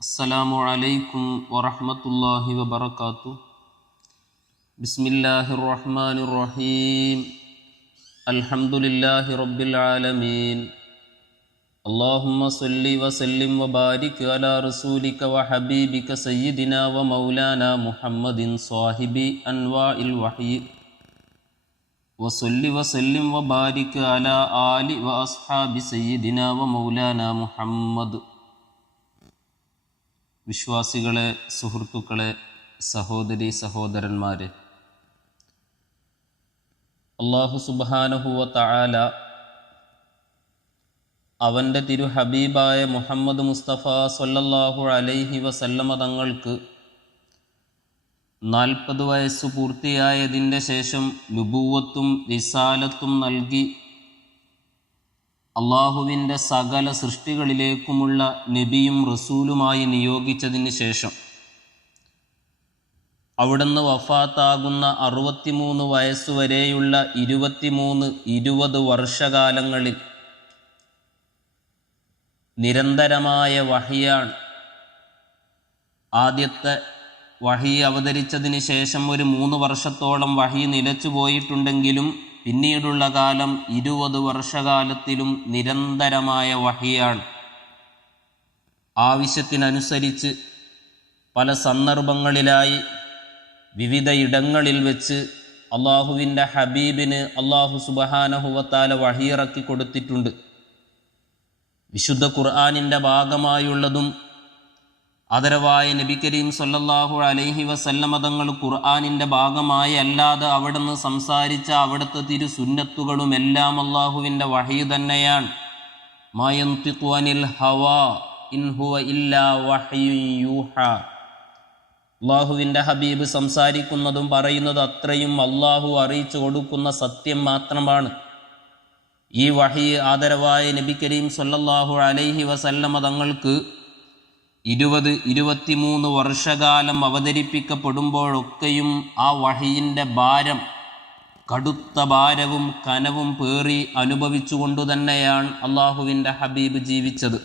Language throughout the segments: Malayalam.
السلام عليكم ورحمة الله وبركاته. بسم الله الرحمن الرحيم. الحمد لله رب العالمين. اللهم صل وسلم وبارك على رسولك وحبيبك سيدنا ومولانا محمد صاحب أنواع الوحي وصل وسلم وبارك على آل وأصحاب سيدنا ومولانا محمد. വിശ്വാസികളെ, സുഹൃത്തുക്കളെ, സഹോദരി സഹോദരന്മാരെ, അല്ലാഹു സുബ്ഹാനഹു വ തആല അവൻ്റെ തിരു ഹബീബായ മുഹമ്മദ് മുസ്തഫ സ്വല്ലല്ലാഹു അലൈഹി വസല്ലമ തങ്ങൾക്ക് 40 വയസ്സ് പൂർത്തിയായതിൻ്റെ ശേഷം നുബുവത്തും റിസാലത്തും നൽകി അള്ളാഹുവിൻ്റെ സകല സൃഷ്ടികളിലേക്കുമുള്ള നബിയും റസൂലുമായി നിയോഗിച്ചതിന് ശേഷം അവിടുന്ന് വഫാത്താകുന്ന 63 വയസ്സുവരെയുള്ള 20 വർഷകാലങ്ങളിൽ നിരന്തരമായ വഹിയാണ്. ആദ്യത്തെ വഹി അവതരിച്ചതിന് ശേഷം ഒരു 3 വർഷത്തോളം വഹി നിലച്ചു പോയിട്ടുണ്ടെങ്കിലും പിന്നീടുള്ള കാലം 20 വർഷകാലത്തിലും നിരന്തരമായ വഹിയാണ്. ആവശ്യത്തിനനുസരിച്ച് പല സന്ദർഭങ്ങളിലായി വിവിധ ഇടങ്ങളിൽ വെച്ച് അള്ളാഹുവിൻ്റെ ഹബീബിന് അള്ളാഹു സുബ്ഹാനഹു വ തആല വഹി ഇറക്കി കൊടുത്തിട്ടുണ്ട്. വിശുദ്ധ ഖുർആനിൻ്റെ ഭാഗമായുള്ളതും ആദരവായ നബി കരീം സല്ലല്ലാഹു അലൈഹി വസല്ലമ തങ്ങൾ ഖുർആനിൻ്റെ ഭാഗമായി അല്ലാതെ അവിടുന്ന് സംസാരിച്ച അവിടുത്തെ തിരുസുന്നത്തുകളും എല്ലാം അള്ളാഹുവിൻ്റെ വഹി തന്നെയാണ്. മാ യൻതിഖു അനിൽ ഹവാ ഇൻ ഹുവ ഇല്ലാ വഹ്യുൻ യൂഹാ. അള്ളാഹുവിൻ്റെ ഹബീബ് സംസാരിക്കുന്നതും പറയുന്നതും അത്രയും അള്ളാഹു അറിയിച്ചു കൊടുക്കുന്ന സത്യം മാത്രമാണ്. ഈ വഹി ആദരവായ നബി കരീം സല്ലല്ലാഹു അലൈഹി വസല്ലമ തങ്ങൾക്ക് 23 വർഷകാലം അവതരിപ്പിക്കപ്പെടുമ്പോഴൊക്കെയും ആ വഹിയിൻ്റെ ഭാരം, കടുത്ത ഭാരവും കനവും പേറി അനുഭവിച്ചുകൊണ്ടു തന്നെയാണ് അള്ളാഹുവിൻ്റെ ഹബീബ് ജീവിച്ചത്.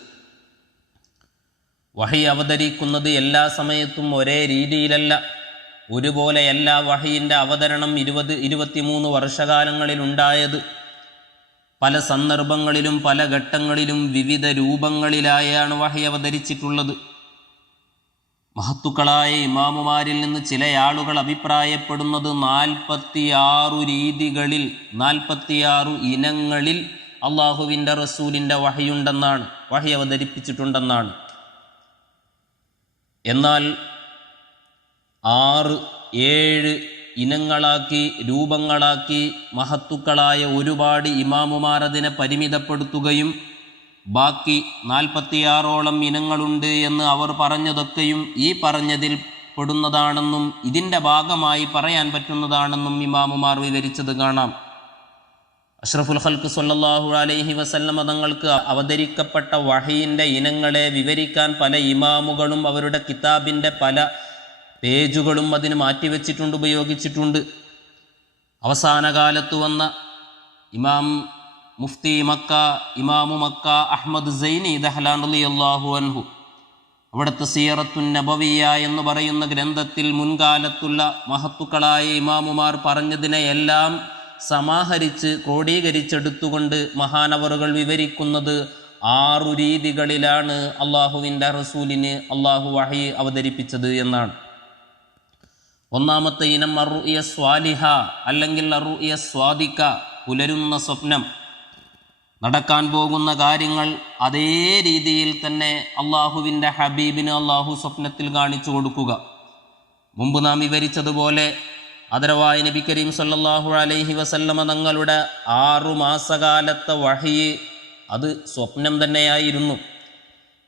വഹി അവതരിക്കുന്നത് എല്ലാ സമയത്തും ഒരേ രീതിയിലല്ല, ഒരുപോലെയല്ല വഹിയിൻ്റെ അവതരണം 23 വർഷകാലങ്ങളിൽ ഉണ്ടായത്. പല സന്ദർഭങ്ങളിലും പല ഘട്ടങ്ങളിലും വിവിധ രൂപങ്ങളിലായാണ് വഹി അവതരിച്ചിട്ടുള്ളത്. മഹത്തുക്കളായ ഇമാമുമാരിൽ നിന്ന് ചില ആളുകൾ അഭിപ്രായപ്പെടുന്നത് 46 രീതികളിൽ 46 ഇനങ്ങളിൽ അള്ളാഹുവിൻ്റെ റസൂലിൻ്റെ വഹിയുണ്ടെന്നാണ്, വഹി അവതരിപ്പിച്ചിട്ടുണ്ടെന്നാണ്. എന്നാൽ 6-7 ഇനങ്ങളാക്കി രൂപങ്ങളാക്കി മഹത്തുക്കളായ ഒരുപാട് ഇമാമുമാർ അതിനെ പരിമിതപ്പെടുത്തുകയും ബാക്കി 46ഓളം ഇനങ്ങളുണ്ട് എന്ന് അവർ പറഞ്ഞതൊക്കെയും ഈ പറഞ്ഞതിൽ പെടുന്നതാണെന്നും ഇതിൻ്റെ ഭാഗമായി പറയാൻ പറ്റുന്നതാണെന്നും ഇമാമുമാർ വിവരിച്ചത് കാണാം. അഷ്റഫുൽ ഖൽഖ് സ്വല്ലല്ലാഹു അലൈഹി വസല്ലമ തങ്ങൾക്ക് അവതരിക്കപ്പെട്ട വഹയിൻ്റെ ഇനങ്ങളെ വിവരിക്കാൻ പല ഇമാമുകളും അവരുടെ കിതാബിൻ്റെ പല പേജുകളും അതിന് മാറ്റിവെച്ചിട്ടുണ്ട്, ഉപയോഗിച്ചിട്ടുണ്ട്. അവസാന കാലത്ത് വന്ന ഇമാം മുഫ്തി മക്ക, ഇമാമു മക്ക അഹ്മദ് സൈനി ദഹ്ലാൻ റളിയല്ലാഹു അൻഹു അവിടുത്തെ സീറത്തുൻ നബവിയ്യ എന്ന് പറയുന്ന ഗ്രന്ഥത്തിൽ മുൻകാലത്തുള്ള മഹത്തുക്കളായ ഇമാമുമാർ പറഞ്ഞതിനെയെല്ലാം സമാഹരിച്ച് ക്രോഡീകരിച്ചെടുത്തുകൊണ്ട് മഹാനവറുകൾ വിവരിക്കുന്നത് 6 രീതികളിലാണ് അള്ളാഹുവിൻ്റെ റസൂലിന് അള്ളാഹു വഹി അവതരിപ്പിച്ചത് എന്നാണ്. ഒന്നാമത്തെ ഇനം അർറുയ സ്വാലിഹ അല്ലെങ്കിൽ അർറുയ സ്വാദിക, പുലരുന്ന സ്വപ്നം. നടക്കാൻ പോകുന്ന കാര്യങ്ങൾ അതേ രീതിയിൽ തന്നെ അള്ളാഹുവിൻ്റെ ഹബീബിന് അള്ളാഹു സ്വപ്നത്തിൽ കാണിച്ചു കൊടുക്കുക. മുമ്പ് നാം വിവരിച്ചതുപോലെ ആദരവായ നബി കരീം സല്ലല്ലാഹു അലൈഹി വസല്ലമ തങ്ങളുടെ 6 മാസകാലത്തെ വഹി അത് സ്വപ്നം തന്നെയായിരുന്നു.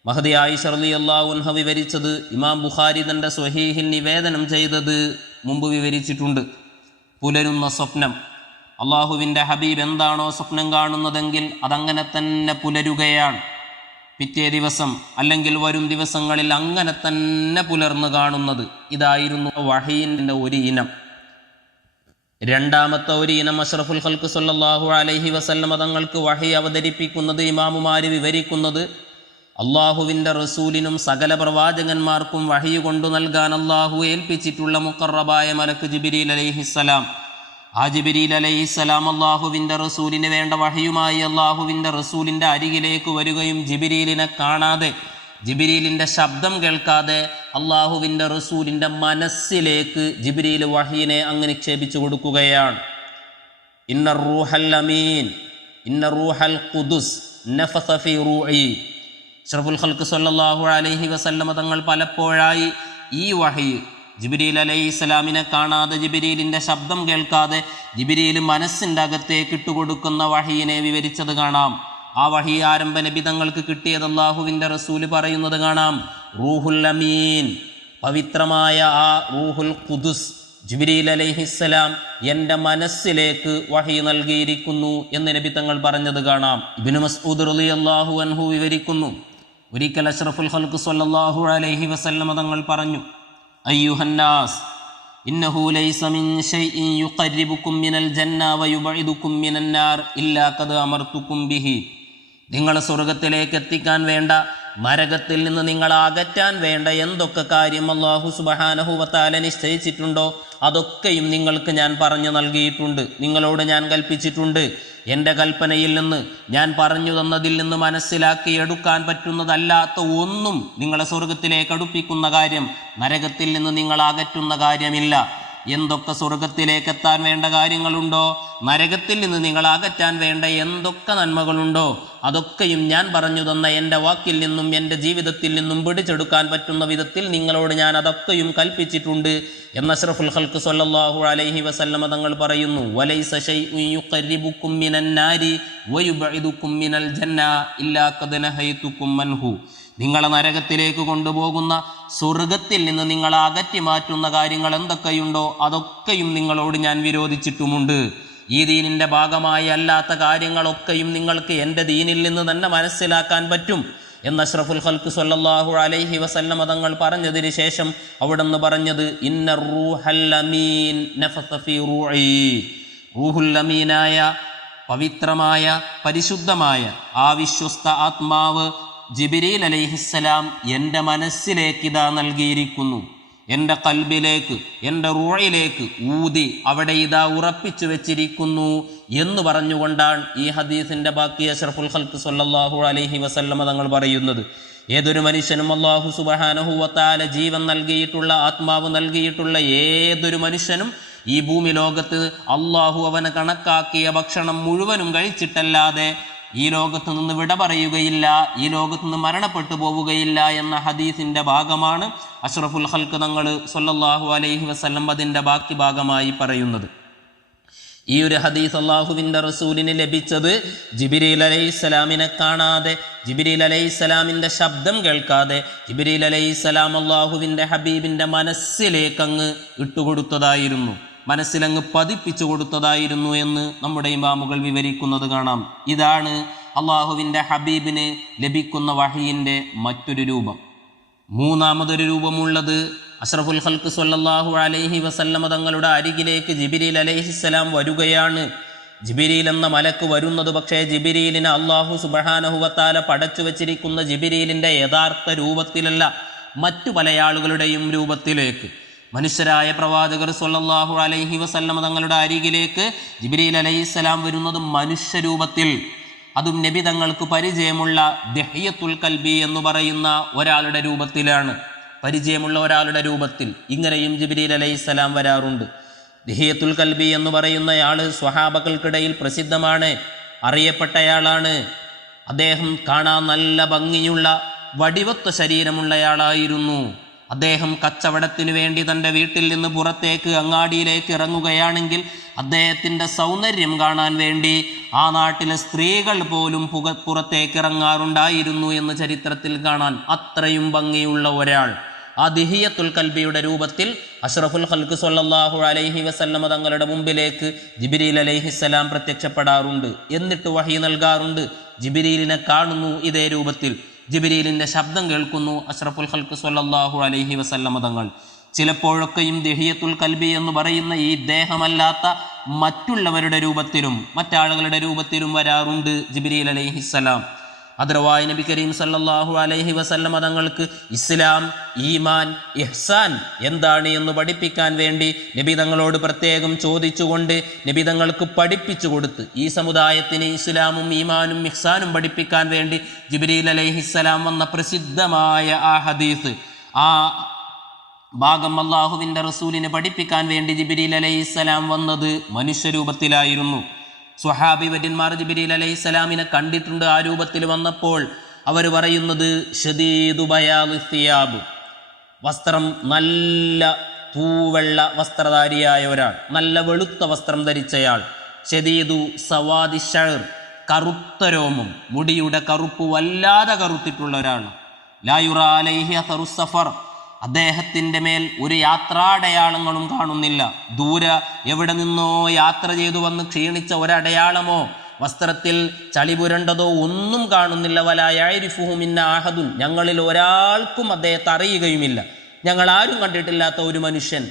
മഹദി ആയിഷ റളിയല്ലാഹു അൻഹ വിവരിച്ചത് ഇമാം ബുഖാരി തൻ്റെ സ്വഹീഹിൽ നിവേദനം ചെയ്തത് മുമ്പ് വിവരിച്ചിട്ടുണ്ട്. പുലരുന്ന സ്വപ്നം, അള്ളാഹുവിൻ്റെ ഹബീബ് എന്താണോ സ്വപ്നം കാണുന്നതെങ്കിൽ അതങ്ങനെ തന്നെ പുലരുകയാണ്. പിറ്റേ ദിവസം അല്ലെങ്കിൽ വരും ദിവസങ്ങളിൽ അങ്ങനെ തന്നെ പുലർന്നു കാണുന്നത്. ഇതായിരുന്നു വഹയിൻ്റെ ഒരു ഇനം. രണ്ടാമത്തെ ഒരു ഇനം അഷ്റഫുൽ ഖൽഖ് സ്വല്ലല്ലാഹു അലൈഹി വസല്ലമ തങ്ങൾക്ക് വഹി അവതരിപ്പിക്കുന്നത് ഇമാമുമാർ വിവരിക്കുന്നത് അള്ളാഹുവിൻ്റെ റസൂലിനും സകല പ്രവാചകന്മാർക്കും വഹി കൊണ്ടു നൽകാൻ അള്ളാഹു ഏൽപ്പിച്ചിട്ടുള്ള മുഖറബായ മലക്ക് ജിബ്രീൽ അലൈഹിസ്സലാം. ആ ജിബ്രീൽ അലൈഹിസ്സലാം അള്ളാഹുവിൻ്റെ റസൂലിന് വേണ്ട വഹിയുമായി അള്ളാഹുവിൻ്റെ റസൂലിൻ്റെ അരികിലേക്ക് വരികയും ജിബ്രീലിനെ കാണാതെ, ജിബ്രീലിൻ്റെ ശബ്ദം കേൾക്കാതെ അള്ളാഹുവിൻ്റെ റസൂലിൻ്റെ മനസ്സിലേക്ക് ജിബ്രീൽ വഹിയിനെ അങ്ങ് നിക്ഷേപിച്ചു കൊടുക്കുകയാണ്. ഇന്ന റൂഹൽ അമീൻ ഇന്ന റൂഹൽ ഖുദുസ് നഫസ ഫീ റൂഇ. അഷ്റഫുൽ ഖൽഖ് സ്വല്ലല്ലാഹു അലൈഹി വസല്ലമ തങ്ങൾ പലപ്പോഴായി ഈ വഹി ജിബ്രീൽ അലൈഹിസ്സലാമിനെ കാണാതെ, ജിബ്രീലിൻ്റെ ശബ്ദം കേൾക്കാതെ ജിബ്രീൽ മനസ്സിൻ്റെ അകത്തേക്ക് ഇട്ടുകൊടുക്കുന്ന വഹിയിനെ വിവരിച്ചത് കാണാം. ആ വഹി ആരംഭ നബി തങ്ങൾക്ക് കിട്ടിയത് അല്ലാഹുവിൻ്റെ റസൂല് പറയുന്നത് കാണാം. റൂഹുൽ അമീൻ, പവിത്രമായ ആ റൂഹുൽ ഖുദുസ് ജിബ്രീൽ അലൈഹിസ്സലാം എൻ്റെ മനസ്സിലേക്ക് വഹി നൽകിയിരിക്കുന്നു എന്ന് നബി തങ്ങൾ പറഞ്ഞത് കാണാം. ഇബ്നു മസ്ഊദ് റളിയല്ലാഹു അൻഹു വിവരിക്കുന്നു, ഒരിക്കൽ അഷ്റഫുൽ ഖൽഖ് സ്വല്ലല്ലാഹു അലൈഹി വസല്ലമ തങ്ങൾ പറഞ്ഞു, അയ്യുഹന്നാസ് ഇന്നഹു ലൈസ മിൻ ശൈഇൻ യുഖർരിബുക്കും മിനൽ ജന്ന വയുബഇദുക്കും മിനൻ നാർ ഇല്ലാ ഖദ് അമർതുക്കും ബിഹി. നിങ്ങളെ സ്വർഗത്തിലേക്ക് എത്തിക്കാൻ വേണ്ട, നരകത്തിൽ നിന്ന് നിങ്ങളെ അകറ്റാൻ വേണ്ട എന്തൊക്കെ കാര്യം അല്ലാഹു സുബ്ഹാനഹു വ തആല നിശ്ചയിച്ചിട്ടുണ്ടോ അതൊക്കെയും നിങ്ങൾക്ക് ഞാൻ പറഞ്ഞു നൽകിയിട്ടുണ്ട്, നിങ്ങളോട് ഞാൻ കൽപ്പിച്ചിട്ടുണ്ട്. എൻ്റെ കൽപ്പനയിൽ നിന്ന്, ഞാൻ പറഞ്ഞു തന്നതിൽ നിന്ന് മനസ്സിലാക്കി എടുക്കാൻ പറ്റുന്നതല്ലാത്ത ഒന്നും നിങ്ങളെ സ്വർഗത്തിലേക്ക് അടുപ്പിക്കുന്ന കാര്യം, നരകത്തിൽ നിന്ന് നിങ്ങളെ അകറ്റുന്ന കാര്യമില്ല. എന്തൊക്കെ സ്വർഗത്തിലേക്ക് എത്താൻ വേണ്ട കാര്യങ്ങളുണ്ടോ, നരകത്തിൽ നിന്ന് നിങ്ങളെ അകറ്റാൻ വേണ്ട എന്തൊക്കെ നന്മകളുണ്ടോ അതൊക്കെയും ഞാൻ പറഞ്ഞു തന്ന എൻ്റെ വാക്കിൽ നിന്നും എൻ്റെ ജീവിതത്തിൽ നിന്നും പിടിച്ചെടുക്കാൻ പറ്റുന്ന വിധത്തിൽ നിങ്ങളോട് ഞാൻ അതൊക്കെയും കൽപ്പിച്ചിട്ടുണ്ട് എന്ന് അഷ്റഫുൽ ഖൽഖ് സ്വല്ലല്ലാഹു അലൈഹി വസല്ലമ തങ്ങൾ പറയുന്നു. വലൈസ ശൈഉൻ യുഖർരിബുക്കും മിനൻ നാരി വയുബഇദുക്കും മിനൽ ജന്ന ഇല്ലാ ഖദ് നഹൈതുക്കും അൻഹു. നിങ്ങളെ നരകത്തിലേക്ക് കൊണ്ടുപോകുന്ന, സ്വർഗത്തിൽ നിന്ന് നിങ്ങളെ അകറ്റി മാറ്റുന്ന കാര്യങ്ങൾ എന്തൊക്കെയുണ്ടോ അതൊക്കെയും നിങ്ങളോട് ഞാൻ വിരോധിച്ചിട്ടുമുണ്ട്. ഈ ദീനിൻ്റെ ഭാഗമായി അല്ലാത്ത കാര്യങ്ങളൊക്കെയും നിങ്ങൾക്ക് എൻ്റെ ദീനിൽ നിന്ന് തന്നെ മനസ്സിലാക്കാൻ പറ്റും എന്ന് അഷ്റഫുൽ ഖൽഖ് സ്വല്ലല്ലാഹു അലൈഹി വസല്ലമ തങ്ങൾ പറഞ്ഞതിന് ശേഷം അവിടുന്ന് പറഞ്ഞത്, ഇന്ന റൂഹൽ അമീൻ നഫസ ഫീ റൂഇ. റൂഹുൽ അമീനായ, പവിത്രമായ, പരിശുദ്ധമായ ആ വിശ്വസ്ത ആത്മാവ് ജിബ്രീൽ അലൈഹിസ്സലാം എൻ്റെ മനസ്സിലേക്കിതാ നൽകിയിരിക്കുന്നു, എൻ്റെ കൽബിലേക്ക്, എൻ്റെ റൂഹിലേക്ക് ഊതി അവിടെ ഇതാ ഉറപ്പിച്ചു വെച്ചിരിക്കുന്നു എന്ന് പറഞ്ഞുകൊണ്ടാണ് ഈ ഹദീസിൻ്റെ ബാക്കി അഷ്റഫുൽ ഖൽഖ് സ്വല്ലല്ലാഹു അലൈഹി വസല്ലമ തങ്ങൾ പറയുന്നത്. ഏതൊരു മനുഷ്യനും അല്ലാഹു സുബ്ഹാനഹു വ തആല ജീവൻ നൽകിയിട്ടുള്ള, ആത്മാവ് നൽകിയിട്ടുള്ള ഏതൊരു മനുഷ്യനും ഈ ഭൂമി ലോകത്ത് അല്ലാഹു അവന് കണക്കാക്കിയ ഭക്ഷണം മുഴുവനും കഴിച്ചിട്ടല്ലാതെ ഈ ലോകത്ത് നിന്ന് വിട പറയുകയില്ല, ഈ ലോകത്ത് നിന്ന് മരണപ്പെട്ടു പോവുകയില്ല എന്ന ഹദീസിൻ്റെ ഭാഗമാണ് അഷ്റഫുൽ ഖൽഖ് തങ്ങൾ സ്വല്ലല്ലാഹു അലൈഹി വസല്ലം അതിൻ്റെ ബാക്കി ഭാഗമായി പറയുന്നത്. ഈ ഒരു ഹദീസ് അല്ലാഹുവിൻ്റെ റസൂലിന് ലഭിച്ചത് ജിബ്രീൽ അലൈഹിസ്സലാമിനെ കാണാതെ, ജിബ്രീൽ അലൈഹിസ്സലാമിൻ്റെ ശബ്ദം കേൾക്കാതെ, ജിബ്രീൽ അലൈഹിസ്സലാം അല്ലാഹുവിൻ്റെ ഹബീബിൻ്റെ മനസ്സിലേക്കങ്ങ് ഇട്ടുകൊടുത്തതായിരുന്നു, മനസ്സിലങ്ങ് പതിപ്പിച്ചു കൊടുത്തതായിരുന്നു എന്ന് നമ്മുടെ ഇമാമുകൾ വിവരിക്കുന്നത് കാണാം. ഇതാണ് അള്ളാഹുവിൻ്റെ ഹബീബിന് ലഭിക്കുന്ന വഹയിൻ്റെ മറ്റൊരു രൂപം. മൂന്നാമതൊരു രൂപമുള്ളത് അഷ്റഫുൽ ഖൽഖ് സ്വല്ലല്ലാഹു അലൈഹി വസല്ലമ തങ്ങളുടെ അരികിലേക്ക് ജിബ്രീൽ അലൈഹിസ്സലാം വരികയാണ്. ജിബ്രീൽ എന്ന മലക്ക് വരുന്നത് പക്ഷേ ജിബ്രീലിനെ അല്ലാഹു സുബ്ഹാനഹു വ തആല പടച്ചു വച്ചിരിക്കുന്ന ജിബ്രീലിൻ്റെ യഥാർത്ഥ രൂപത്തിലല്ല, മറ്റു പല ആളുകളുടെയും രൂപത്തിലേക്ക്. മനുഷ്യരായ പ്രവാചകർ സ്വല്ലല്ലാഹു അലൈഹി വസല്ലമ തങ്ങളുടെ അരികിലേക്ക് ജിബ്രീൽ അലൈഹിസ്സലാം വരുന്നത് മനുഷ്യരൂപത്തിൽ, അതും നബി തങ്ങൾക്ക് പരിചയമുള്ള ദിഹ്യത്തുൽ കൽബി എന്ന് പറയുന്ന ഒരാളുടെ രൂപത്തിലാണ്. പരിചയമുള്ള ഒരാളുടെ രൂപത്തിൽ ഇങ്ങനെയും ജിബ്രീൽ അലൈഹിസ്സലാം വരാറുണ്ട്. ദിഹ്യത്തുൽ കൽബി എന്ന് പറയുന്നയാൾ സ്വഹാബകൾക്കിടയിൽ പ്രസിദ്ധമാണ്, അറിയപ്പെട്ടയാളാണ്. അദ്ദേഹം കാണാൻ നല്ല ഭംഗിയുള്ള വടിവത്ത ശരീരമുള്ളയാളായിരുന്നു. അദ്ദേഹം കച്ചവടത്തിനു വേണ്ടി തൻ്റെ വീട്ടിൽ നിന്ന് പുറത്തേക്ക് അങ്ങാടിയിലേക്ക് ഇറങ്ങുകയാണെങ്കിൽ അദ്ദേഹത്തിൻ്റെ സൗന്ദര്യം കാണാൻ വേണ്ടി ആ നാട്ടിലെ സ്ത്രീകൾ പോലും പുറത്തേക്ക് ഇറങ്ങാറുണ്ടായിരുന്നു എന്ന് ചരിത്രത്തിൽ കാണാൻ. അത്രയും ഭംഗിയുള്ള ഒരാൾ ആ ദിഹിയത്തുൽ കൽബിയുടെ രൂപത്തിൽ അഷ്റഫുൽ ഖൽഖ് സ്വല്ലല്ലാഹു അലൈഹി വസല്ലമ തങ്ങളുടെ മുമ്പിലേക്ക് ജിബ്രീൽ അലൈഹിസ്സലാം പ്രത്യക്ഷപ്പെടാറുണ്ട്. എന്നിട്ട് വഹി നൽകാറുണ്ട്. ജിബ്രീലിനെ കാണുന്നു ഇതേ രൂപത്തിൽ, ജിബ്രീലിൻ്റെ ശബ്ദം കേൾക്കുന്നു അഷ്റഫുൽ ഖൽഖ് സ്വല്ലല്ലാഹു അലൈഹി വസല്ലമ തങ്ങൾ. ചിലപ്പോഴൊക്കെയും ദിഹിയത്തുൽ കൽബി എന്ന് പറയുന്ന ഈ ദേഹമല്ലാത്ത മറ്റുള്ളവരുടെ രൂപത്തിലും മറ്റാളുകളുടെ രൂപത്തിലും വരാറുണ്ട് ജിബ്രീൽ അലൈഹിസ്സലാം. അതരവായ നബി കരീം സല്ലല്ലാഹു അലൈഹി വസല്ലം തങ്ങൾക്ക് ഇസ്ലാം, ഈമാൻ, ഇഹ്സാൻ എന്താണ് എന്ന് പഠിപ്പിക്കാൻ വേണ്ടി നബി തങ്ങളോട് പ്രത്യേകം ചോദിച്ചുകൊണ്ട് നബി തങ്ങൾക്ക് പഠിപ്പിച്ചു കൊടുത്ത് ഈ സമുദായത്തിന് ഇസ്ലാമും ഈമാനും ഇഹ്സാനും പഠിപ്പിക്കാൻ വേണ്ടി ജിബ്രീൽ അലൈഹിസ്സലാം വന്ന പ്രസിദ്ധമായ ആ ഹദീസ്, ആ ഭാഗം അള്ളാഹുവിൻ്റെ റസൂലിനെ പഠിപ്പിക്കാൻ വേണ്ടി ജിബ്രീൽ അലൈഹിസ്സലാം വന്നത് മനുഷ്യരൂപത്തിലായിരുന്നു. സ്വഹാബി വര്യന്മാർ ജിബ്രീൽ അലൈഹിസ്സലാമിനെ കണ്ടിട്ടുണ്ട്. ആ രൂപത്തിൽ വന്നപ്പോൾ അവർ പറയുന്നത് ഷദീദു ബയാദി സിയാബ്, വസ്ത്രം നല്ല തൂവെള്ള വസ്ത്രധാരിയായ ഒരാൾ, നല്ല വെളുത്ത വസ്ത്രം ധരിച്ചയാൾ. ഷദീദു സവാദി ഷഅർ, കറുത്ത രോമം, മുടിയുടെ കറുപ്പ് വല്ലാതെ കറുത്തിട്ടുള്ള ഒരാൾ. ലാ യുറാ അലൈഹി അഥറു സഫർ, അദ്ദേഹത്തിൻ്റെ മേൽ ഒരു യാത്രാടയാളങ്ങളും കാണുന്നില്ല. ദൂരെ എവിടെ നിന്നോ യാത്ര ചെയ്തു വന്ന് ക്ഷീണിച്ച ഒരടയാളമോ വസ്ത്രത്തിൽ ചളി പുരണ്ടതോ ഒന്നും കാണുന്നില്ല. വലാ യഅരിഫുഹു മിന്നാ അഹദുൻ, ഞങ്ങളിൽ ഒരാൾക്കും അദ്ദേഹത്തെ അറിയുകയുമില്ല, ഞങ്ങൾ ആരും കണ്ടിട്ടില്ലാത്ത ഒരു മനുഷ്യൻ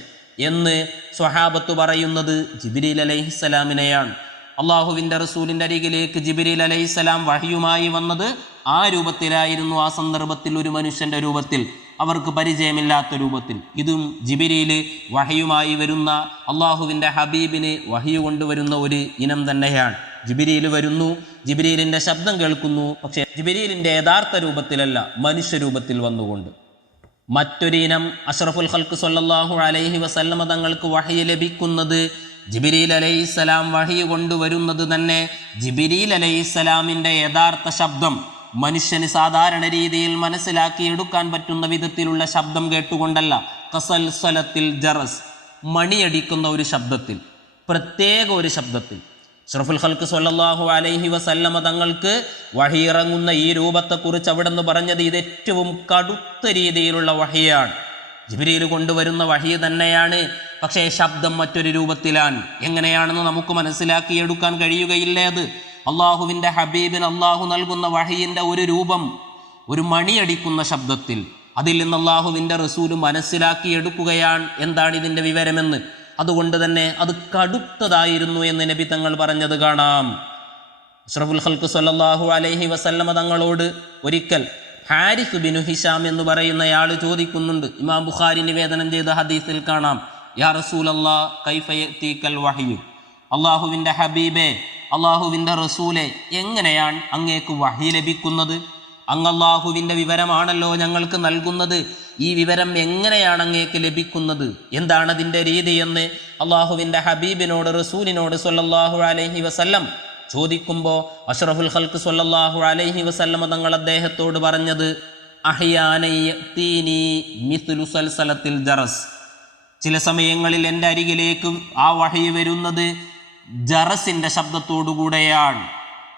എന്ന് സ്വഹാബത്ത് പറയുന്നത് ജിബ്രീൽ അലൈഹിസ്സലാമിനെയാണ്. അള്ളാഹുവിൻ്റെ റസൂലിൻ്റെ അരികിലേക്ക് ജിബ്രീൽ അലൈഹിസ്സലാം വഹയുമായി വന്നത് ആ രൂപത്തിലായിരുന്നു. ആ സന്ദർഭത്തിൽ ഒരു മനുഷ്യൻ്റെ രൂപത്തിൽ, അവർക്ക് പരിചയമില്ലാത്ത രൂപത്തിൽ. ഇതും ജിബ്രീൽ വഹയുമായി വരുന്ന, അള്ളാഹുവിൻ്റെ ഹബീബിന് വഹയു കൊണ്ടുവരുന്ന ഒരു ഇനം തന്നെയാണ്. ജിബ്രീൽ വരുന്നു, ജിബ്രീലിൻ്റെ ശബ്ദം കേൾക്കുന്നു, പക്ഷേ ജിബ്രീലിൻ്റെ യഥാർത്ഥ രൂപത്തിലല്ല, മനുഷ്യരൂപത്തിൽ വന്നുകൊണ്ട്. മറ്റൊരു ഇനം അഷ്റഫുൽ ഖൽഖ് സ്വല്ലല്ലാഹു അലൈഹി വസല്ലമ തങ്ങൾക്ക് വഹയ് ലഭിക്കുന്നത് ജിബ്രീൽ അലൈഹിസ്സലാം വഹയ് കൊണ്ടുവരുന്നത് തന്നെ ജിബ്രീൽ അലൈഹിസ്സലാമിൻ്റെ യഥാർത്ഥ ശബ്ദം, മനുഷ്യന് സാധാരണ രീതിയിൽ മനസ്സിലാക്കിയെടുക്കാൻ പറ്റുന്ന വിധത്തിലുള്ള ശബ്ദം കേട്ടുകൊണ്ടല്ല, കസൽസലത്തിൽ ജറസ്, മണിയടിക്കുന്ന ഒരു ശബ്ദത്തിൽ, പ്രത്യേക ഒരു ശബ്ദത്തിൽ. അഷ്റഫുൽ ഖൽഖ് സ്വല്ലല്ലാഹു അലൈഹി വസല്ലമ തങ്ങൾക്ക് വഹി ഇറങ്ങുന്ന ഈ രൂപത്തെക്കുറിച്ച് അവിടെ നിന്ന് പറഞ്ഞത് ഇത് ഏറ്റവും കടുത്ത രീതിയിലുള്ള വഹിയാണ്. ജിബ്രീൽ കൊണ്ടുവരുന്ന വഹി തന്നെയാണ്, പക്ഷേ ശബ്ദം മറ്റൊരു രൂപത്തിലാണ്. എങ്ങനെയാണെന്ന് നമുക്ക് മനസ്സിലാക്കിയെടുക്കാൻ കഴിയുകയില്ല. അത് അള്ളാഹുവിൻ്റെ ഹബീബിന് അള്ളാഹു നൽകുന്ന വഹിയിൻ്റെ ഒരു രൂപം, ഒരു മണിയടിക്കുന്ന ശബ്ദത്തിൽ. അതിൽ നിന്ന് അള്ളാഹുവിൻ്റെ റസൂല് മനസ്സിലാക്കിയെടുക്കുകയാണ് എന്താണ് ഇതിൻ്റെ വിവരമെന്ന്. അതുകൊണ്ട് തന്നെ അത് കടുത്തതായിരുന്നു എന്ന് നബി തങ്ങൾ പറഞ്ഞത് കാണാം. അഷ്റഫുൽ ഖൽഖ് സ്വല്ലല്ലാഹു അലൈഹി വസല്ലമ തങ്ങളോട് ഒരിക്കൽ ഹാരിസ് ബിനു ഹിഷാം എന്ന് പറയുന്നയാൾ ചോദിക്കുന്നുണ്ട്. ഇമാം ബുഖാരി നിവേദനം ചെയ്ത ഹദീസിൽ കാണാം, യാ റസൂലല്ലാഹ് കൈഫ യഅതീകൽ വഹ്യു, അള്ളാഹുവിൻ്റെ ഹബീബേ, അള്ളാഹുവിൻ്റെ റസൂലെ, എങ്ങനെയാണ് അങ്ങേക്ക് വഹി ലഭിക്കുന്നത്? അങ്ങ് അള്ളാഹുവിൻ്റെ വിവരമാണല്ലോ ഞങ്ങൾക്ക് നൽകുന്നത്, ഈ വിവരം എങ്ങനെയാണ് അങ്ങേക്ക് ലഭിക്കുന്നത്? എന്താണ് അതിൻ്റെ രീതിയെന്ന് അള്ളാഹുവിൻ്റെ ഹബീബിനോട്, റസൂലിനോട് സ്വല്ലല്ലാഹു അലൈഹി വസല്ലം ചോദിക്കുമ്പോൾ അഷ്റഫുൽ ഖൽഖ് സ്വല്ലല്ലാഹു അലൈഹി വസല്ലം തങ്ങൾ അദ്ദേഹത്തോട് പറഞ്ഞത്, അഹ്യാന യഅതീനി മിസ്ലു സൽസലത്തിൽ ജറസ്, ചില സമയങ്ങളിൽ എൻ്റെ അരികിലേക്ക് ആ വഹി വരുന്നത് ജറസിൻ്റെ ശബ്ദത്തോടുകൂടെയാണ്.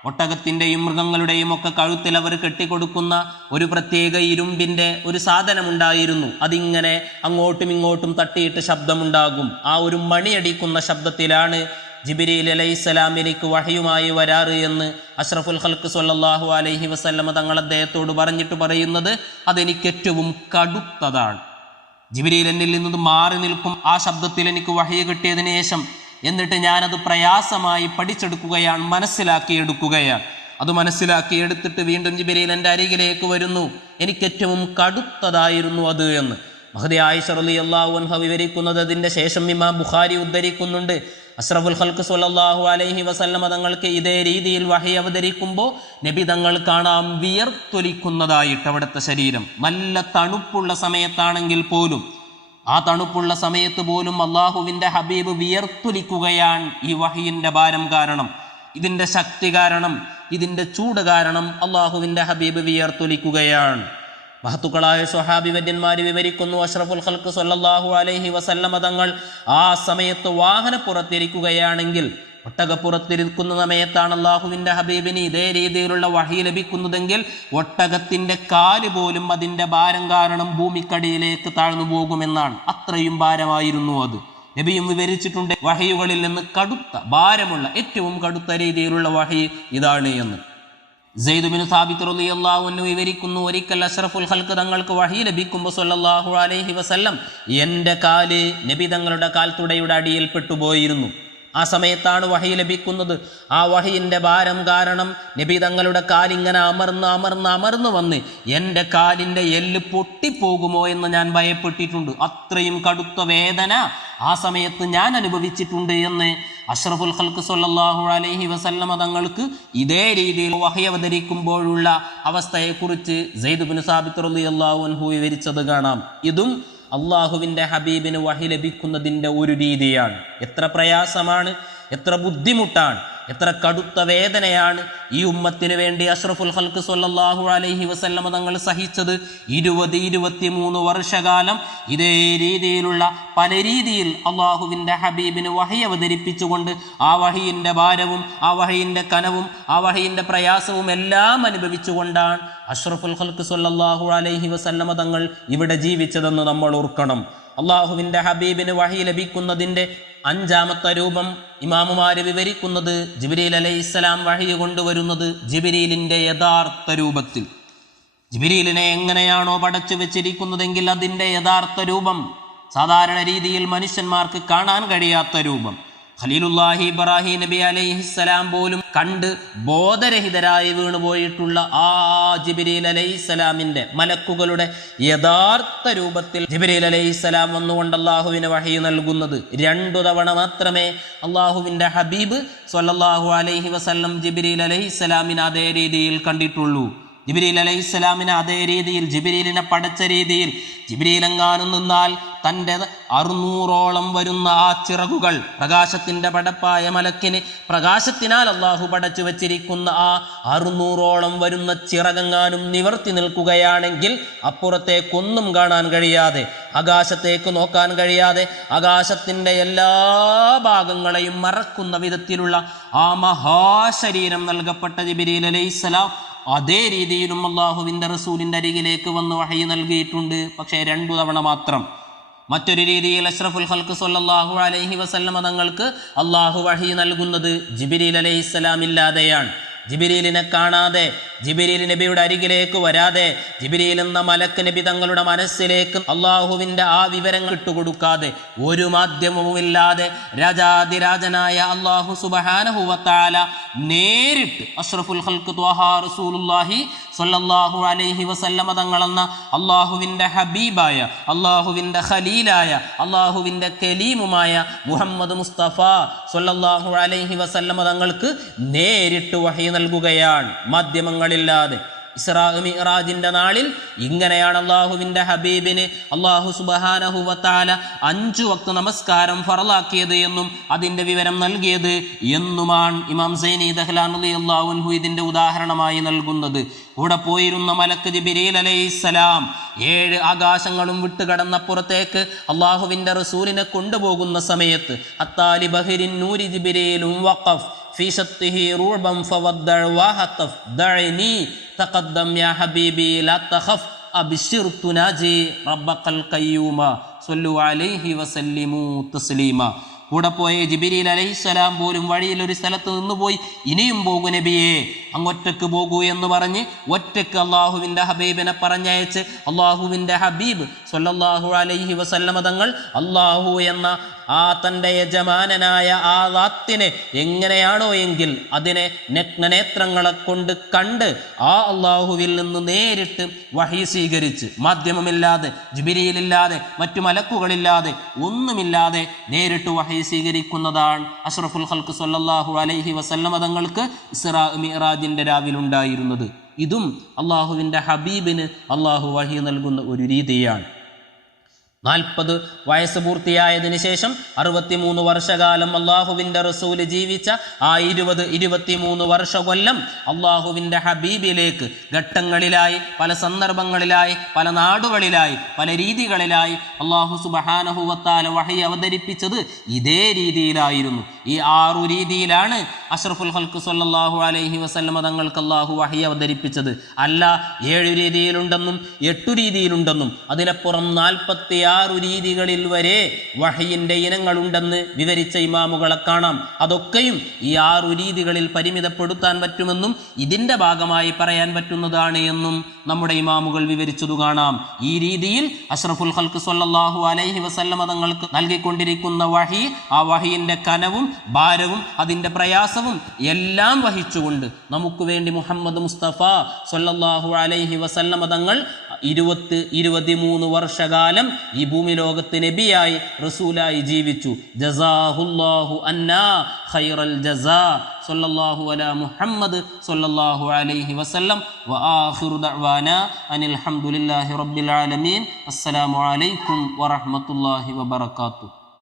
ഒട്ടകത്തിൻ്റെയും മൃഗങ്ങളുടെയും ഒക്കെ കഴുത്തിൽ അവർ കെട്ടിക്കൊടുക്കുന്ന ഒരു പ്രത്യേക ഇരുമ്പിൻ്റെ ഒരു സാധനമുണ്ടായിരുന്നു. അതിങ്ങനെ അങ്ങോട്ടും ഇങ്ങോട്ടും തട്ടിയിട്ട് ശബ്ദമുണ്ടാകും. ആ ഒരു മണിയടിക്കുന്ന ശബ്ദത്തിലാണ് ജിബ്രീൽ അലൈഹിസ്സലാം എനിക്ക് വഹയുമായി വരാറ് എന്ന് അഷ്റഫുൽ ഖൽഖ് സ്വല്ലല്ലാഹു അലൈഹി വസല്ലമ തങ്ങൾ അദ്ദേഹത്തോട് പറഞ്ഞിട്ട് പറയുന്നത്, അതെനിക്ക് ഏറ്റവും കടുത്തതാണ്. ജിബ്രീൽ എന്നിൽ നിന്ന് മാറി നിൽക്കും ആ ശബ്ദത്തിൽ എനിക്ക് വഹയ് കിട്ടിയതിന് ശേഷം. എന്നിട്ട് ഞാനത് പ്രയാസമായി പഠിച്ചെടുക്കുകയാണ്, മനസ്സിലാക്കിയെടുക്കുകയാണ്. അത് മനസ്സിലാക്കിയെടുത്തിട്ട് വീണ്ടും ജിബ്രീൽ എൻ്റെ അരികിലേക്ക് വരുന്നു, എനിക്കേറ്റവും കടുത്തതായിരുന്നു അത് എന്ന് മഹദി ആയിഷ റളിയല്ലാഹു അൻഹ വിവരിക്കുന്നത്. അതിൻ്റെ ശേഷം ഇമാം ബുഖാരി ഉദ്ധരിക്കുന്നുണ്ട്, അഷ്റഫുൽ ഖൽഖ് സ്വല്ലല്ലാഹു അലൈഹി വസല്ലമ തങ്ങൾക്ക് ഇതേ രീതിയിൽ വഹി അവതരിക്കുമ്പോൾ നബി തങ്ങൾ കാണാം വിയർത്തൊലിക്കുന്നതായിട്ട് അവിടുത്തെ ശരീരം. നല്ല തണുപ്പുള്ള സമയത്താണെങ്കിൽ പോലും, ആ തണുപ്പുള്ള സമയത്ത് പോലും അള്ളാഹുവിൻ്റെ ഹബീബ് വിയർത്തൊലിക്കുകയാണ്. ഈ വഹിയിൻ്റെ ഭാരം കാരണം, ഇതിൻ്റെ ശക്തി കാരണം, ഇതിൻ്റെ ചൂട് കാരണം അള്ളാഹുവിൻ്റെ ഹബീബ് വിയർത്തൊലിക്കുകയാണ്. മഹത്തുക്കളായ സ്വഹാബി വര്യന്മാർ വിവരിക്കുന്നു, അഷ്റഫുൽ ഖൽഖ് സ്വല്ലല്ലാഹു അലൈഹി വസല്ലമ തങ്ങൾ ആ സമയത്ത് വാഹനപ്പുറത്തിരിക്കുകയാണെങ്കിൽ, ഒട്ടകപ്പുറത്തിരിക്കുന്ന സമയത്താണ് അള്ളാഹുവിൻ്റെ ഹബീബിന് ഇതേ രീതിയിലുള്ള വഹി ലഭിക്കുന്നതെങ്കിൽ ഒട്ടകത്തിൻ്റെ കാല് പോലും അതിൻ്റെ ഭാരം കാരണം ഭൂമിക്കടിയിലേക്ക് താഴ്ന്നു പോകുമെന്നാണ്. അത്രയും ഭാരമായിരുന്നു അത്. നബിയും വിവരിച്ചിട്ടുണ്ട്, വഹിയുകളിൽ നിന്ന് കടുത്ത ഭാരമുള്ള ഏറ്റവും കടുത്ത രീതിയിലുള്ള വഹി ഇതാണ് എന്ന്. സെയ്ദ് ബിൻ സാബിത്ത് റളിയല്ലാഹു അൻഹു വിവരിക്കുന്നു, ഒരിക്കൽ അഷ്റഫുൽ ഖൽഖ് തങ്ങൾക്ക് വഹി ലഭിക്കുമ്പോൾ സ്വല്ലല്ലാഹു അലൈഹി വസല്ലം എൻ്റെ കാല് നബി തങ്ങളുടെ കാൽത്തുടയുടെ അടിയിൽ പെട്ടുപോയിരുന്നു. ആ സമയത്താണ് വഹി ലഭിക്കുന്നത്. ആ വഹിയിൻ്റെ ഭാരം കാരണം നബി തങ്ങളുടെ കാലിങ്ങനെ അമർന്ന് വന്ന് എൻ്റെ കാലിൻ്റെ എല്ല് പൊട്ടിപ്പോകുമോ എന്ന് ഞാൻ ഭയപ്പെട്ടിട്ടുണ്ട്. അത്രയും കടുത്ത വേദന ആ സമയത്ത് ഞാൻ അനുഭവിച്ചിട്ടുണ്ട് എന്ന് അഷ്റഫുൽ ഖൽഖ് സ്വല്ലല്ലാഹു അലൈഹി വസല്ലമ തങ്ങൾക്ക് ഇതേ രീതിയിൽ വഹി അവതരിക്കുമ്പോഴുള്ള അവസ്ഥയെക്കുറിച്ച് സെയ്ദ് ബിൻ സാബിത്ത് റളിയല്ലാഹു അൻഹു വിവരിച്ചത് കാണാം. ഇതും അള്ളാഹുവിൻ്റെ ഹബീബിന് വഹി ലഭിക്കുന്നതിൻ്റെ ഒരു രീതിയാണ്. എത്ര പ്രയാസമാണ്, എത്ര ബുദ്ധിമുട്ടാണ്, എത്ര കടുത്ത വേദനയാണ് ഈ ഉമ്മത്തിന് വേണ്ടി അഷ്റഫുൽ ഖൽഖ് സ്വല്ലല്ലാഹു അലൈഹി വസല്ലമ തങ്ങൾ സഹിച്ചത്. 23 വർഷകാലം ഇതേ രീതിയിലുള്ള പല രീതിയിൽ അള്ളാഹുവിൻ്റെ ഹബീബിന് വഹി അവതരിപ്പിച്ചുകൊണ്ട് ആ വഹിയിൻ്റെ ഭാരവും ആ വഹിയിൻ്റെ കനവും ആ വഹിയിൻ്റെ പ്രയാസവും എല്ലാം അനുഭവിച്ചുകൊണ്ടാണ് അഷ്റഫുൽ ഖൽഖ് സ്വല്ലല്ലാഹു അലൈഹി വസല്ലമ തങ്ങൾ ഇവിടെ ജീവിച്ചതെന്ന് നമ്മൾ ഓർക്കണം. അള്ളാഹുവിൻ്റെ ഹബീബിന് വഹി ലഭിക്കുന്നതിൻ്റെ 5ാമത്തെ രൂപം ഇമാമുമാര് വിവരിക്കുന്നത് ജിബ്രീൽ അലൈഹിസ്സലാം വഹി കൊണ്ടുവരുന്നത് ജിബ്രീലിൻ്റെ യഥാർത്ഥ രൂപത്തിൽ. ജിബ്രീലിനെ എങ്ങനെയാണോ പടച്ചു വെച്ചിരിക്കുന്നതെങ്കിൽ അതിൻ്റെ യഥാർത്ഥ രൂപം, സാധാരണ രീതിയിൽ മനുഷ്യന്മാർക്ക് കാണാൻ കഴിയാത്ത രൂപം, ഖലീലുല്ലാഹി ഇബ്രാഹിം നബി അലൈഹിസ്സലാം പോലും കണ്ട് ബോധരഹിതരായി വീണുപോയിട്ടുള്ള ആ ജിബ്രീൽ അലൈഹിസ്സലാമിൻ്റെ മലക്കുകളുടെ യഥാർത്ഥ രൂപത്തിൽ ജിബ്രീൽ അലൈഹിസ്സലാം വന്നുകൊണ്ട് അള്ളാഹുവിന് വഹി നൽകുന്നത് 2 തവണ മാത്രമേ അള്ളാഹുവിൻ്റെ ഹബീബ് സ്വല്ലല്ലാഹു അലൈഹി വസല്ലം ജിബ്രീൽ അലൈഹിസ്സലാമിനെ അതേ രീതിയിൽ കണ്ടിട്ടുള്ളൂ. ജിബ്രീൽ അലൈഹിസ്സലാമിനെ അതേ രീതിയിൽ, ജിബ്രീലിനെ പടച്ച രീതിയിൽ ജിബ്രീലെങ്ങാനും നിന്നാൽ തൻ്റെ 600ഓളം വരുന്ന ആ ചിറകുകൾ, പ്രകാശത്തിൻ്റെ പടപ്പായ മലക്കിന് പ്രകാശത്തിനാൽ അള്ളാഹു പടച്ചു വച്ചിരിക്കുന്ന ആ 600ഓളം വരുന്ന ചിറകെങ്ങാനും നിവർത്തി നിൽക്കുകയാണെങ്കിൽ അപ്പുറത്തേക്കൊന്നും കാണാൻ കഴിയാതെ, ആകാശത്തേക്ക് നോക്കാൻ കഴിയാതെ, ആകാശത്തിൻ്റെ എല്ലാ ഭാഗങ്ങളെയും മറക്കുന്ന വിധത്തിലുള്ള ആ മഹാശരീരം നൽകപ്പെട്ട ജിബ്രീൽ അലൈഹിസ്സലാം അതേ രീതിയിലും അള്ളാഹുവിൻ്റെ റസൂലിൻ്റെ അരികിലേക്ക് വന്ന് വഹി നൽകിയിട്ടുണ്ട്. പക്ഷേ 2 തവണ മാത്രം. മറ്റൊരു രീതിയിൽ അഷ്റഫുൽ ഖൽഖ് സ്വല്ലല്ലാഹു അലൈഹി വസല്ലമ തങ്ങൾക്ക് അള്ളാഹു വഹി നൽകുന്നത് ജിബ്രീൽ അലൈഹിസ്സലാം ഇല്ലാതെയാണ്. ജിബ്രീലിനെ കാണാതെ, ജിബ്രീൽ നബിയുടെ അരികിലേക്ക് വരാതെ, ജിബ്രീൽ എന്ന മലക്ക് നബി തങ്ങളുടെ മനസ്സിലേക്ക് അള്ളാഹുവിൻ്റെ ആ വിവരങ്ങൾ ഇട്ടുകൊടുക്കാതെ, ഒരു മാധ്യമവുമില്ലാതെ രാജാതിരാജനായ അള്ളാഹു സുബ്ഹാനഹു വ തആല നേരിട്ട് അഷ്റഫുൽ ഖൽഖ് ത്വഹ റസൂലുള്ളാഹി സ്വല്ലല്ലാഹു അലൈഹി വസല്ലമ തങ്ങളെന്ന അള്ളാഹുവിൻ്റെ ഹബീബായ, അള്ളാഹുവിൻ്റെ ഖലീലായ, അള്ളാഹുവിൻ്റെ കലീമുമായ മുഹമ്മദ് മുസ്തഫ സ്വല്ലല്ലാഹു അലൈഹി വസല്ലമ തങ്ങൾക്ക് നേരിട്ട് വഹി നൽകുകയാണ്, മാധ്യമങ്ങളില്ലാതെ. ഇസ്രാ മിഅ്റാജിന്റെ നാളിൽ ഇങ്ങനെയാണ് അള്ളാഹുവിൻ്റെ ഹബീബിന് അള്ളാഹു സുബ്ഹാനഹു വ തആല 5 വക്ത് നമസ്കാരം ഫറലാക്കിയത് എന്നും അതിൻ്റെ വിവരം നൽകിയത് എന്നുമാണ് ഇമാം സൈനി ദഹ്ലാൻ റളിയല്ലാഹു അൻഹു ഇതിൻ്റെ ഉദാഹരണമായി നൽകുന്നത്. കൂടെ പോയിരുന്ന മലക്ക് ജിബ്രീൽ അലൈഹിസ്സലാം 7 ആകാശങ്ങളും വിട്ടുകടന്നപ്പുറത്തേക്ക് അള്ളാഹുവിൻ്റെ റസൂലിനെ കൊണ്ടുപോകുന്ന സമയത്ത് അത്താലി ബഹിരിൻ നൂരി ജിബ്രീലും വഖഫ് في شطه رعبا فودع وهتف دعني تقدم يا حبيبي لا تخف أبشر تناجي ربك القيوم صلوا عليه وسلموا تسليما. കൂടെ പോയ ജിബ്രീൽ അലൈഹിസ്സലാം പോലും വഴിയിൽ ഒരു സ്ഥലത്ത് നിന്നുപോയി ഇനിയും പോകൂ നബിയെ, അങ്ങൊറ്റക്ക് പോകൂ എന്ന് പറഞ്ഞ് ഒറ്റക്ക് അള്ളാഹുവിൻ്റെ ഹബീബിനെ പറഞ്ഞയച്ച് അള്ളാഹുവിൻ്റെ ഹബീബ് സ്വല്ലല്ലാഹു അലൈഹി വസല്ലമ തങ്ങൾ അള്ളാഹു എന്ന ആ തൻ്റെ യജമാനനായ ആ ദാത്തിനെ എങ്ങനെയാണോ എങ്കിൽ അതിനെ നഗ്നനേത്രങ്ങളെ കൊണ്ട് കണ്ട് ആ അള്ളാഹുവിൽ നിന്ന് നേരിട്ട് വഹി സ്വീകരിച്ച്, മാധ്യമമില്ലാതെ, ജിബ്രീലില്ലാതെ, മറ്റു മലക്കുകളില്ലാതെ, ഒന്നുമില്ലാതെ നേരിട്ട് വഹി സ്വീകരിക്കുന്നതാണ് അഷ്റഫുൽ ഖൽഖ് സ്വല്ലല്ലാഹു അലൈഹി വസല്ലമ തങ്ങൾക്ക് ഇസ്രാ മിഅ്റാജിന്റെ രാവിലുണ്ടായിരുന്നത്. ഇതും അള്ളാഹുവിൻ്റെ ഹബീബിന് അള്ളാഹു വഹി നൽകുന്ന ഒരു രീതിയാണ്. 40 വയസ്സ് പൂർത്തിയായതിനു ശേഷം 63 വർഷകാലം അള്ളാഹുവിൻ്റെ റസൂല് ജീവിച്ച ആ 23 വർഷകൊല്ലം അള്ളാഹുവിൻ്റെ ഹബീബിലേക്ക് ഘട്ടങ്ങളിലായി, പല സന്ദർഭങ്ങളിലായി, പല നാടുകളിലായി, പല രീതികളിലായി അള്ളാഹു സുബ്ഹാനഹു വ തആല വഹി അവതരിപ്പിച്ചത് ഇതേ രീതിയിലായിരുന്നു. ഈ 6 രീതിയിലാണ് അഷ്റഫുൽ ഖൽഖ് സ്വല്ലല്ലാഹു അലൈഹി വസല്ലമ തങ്ങൾക്ക് അള്ളാഹു വഹി അവതരിപ്പിച്ചത്. അല്ല 7 രീതിയിലുണ്ടെന്നും 8 രീതിയിലുണ്ടെന്നും അതിനപ്പുറം 46 6 രീതികളിൽ വരെ വഹയിൻ്റെ ഇനങ്ങളുണ്ടെന്ന് വിവരിച്ച ഇമാമുകളെ കാണാം. അതൊക്കെയും ഈ 6 രീതികളിൽ പരിമിതപ്പെടുത്താൻ പറ്റുമെന്നും ഇതിൻ്റെ ഭാഗമായി പറയാൻ പറ്റുന്നതാണ് എന്നും നമ്മുടെ ഇമാമുകൾ വിവരിച്ചതു കാണാം. ഈ രീതിയിൽ അഷ്റഫുൽ ഖൽഖ് സ്വല്ലല്ലാഹു അലൈഹി വസല്ലമ തങ്ങൾക്ക് നൽകിക്കൊണ്ടിരിക്കുന്ന വഹി, ആ വഹിയിൻ്റെ കനവും ഭാരവും അതിൻ്റെ പ്രയാസവും എല്ലാം വഹിച്ചുകൊണ്ട് നമുക്ക് വേണ്ടി മുഹമ്മദ് മുസ്തഫ സ്വല്ലല്ലാഹു അലൈഹി വസല്ലമ തങ്ങൾ 23 വർഷകാലം ഈ ഭൂമി ലോകത്ത് നബിയായി റസൂലായി ജീവിച്ചു. ജസാഹുല്ലാഹു അന്നാ ഖൈറൽ ജസാ സല്ലല്ലാഹു അലാ മുഹമ്മദ് സല്ലല്ലാഹു അലൈഹി വസല്ലം. വആഖിറു ദഅവാനാ അനിൽ ഹംദുലില്ലാഹി റബ്ബിൽ ആലമീൻ. അസ്സലാമു അലൈക്കും വറഹ്മത്തുള്ളാഹി വബറകാതുഹു.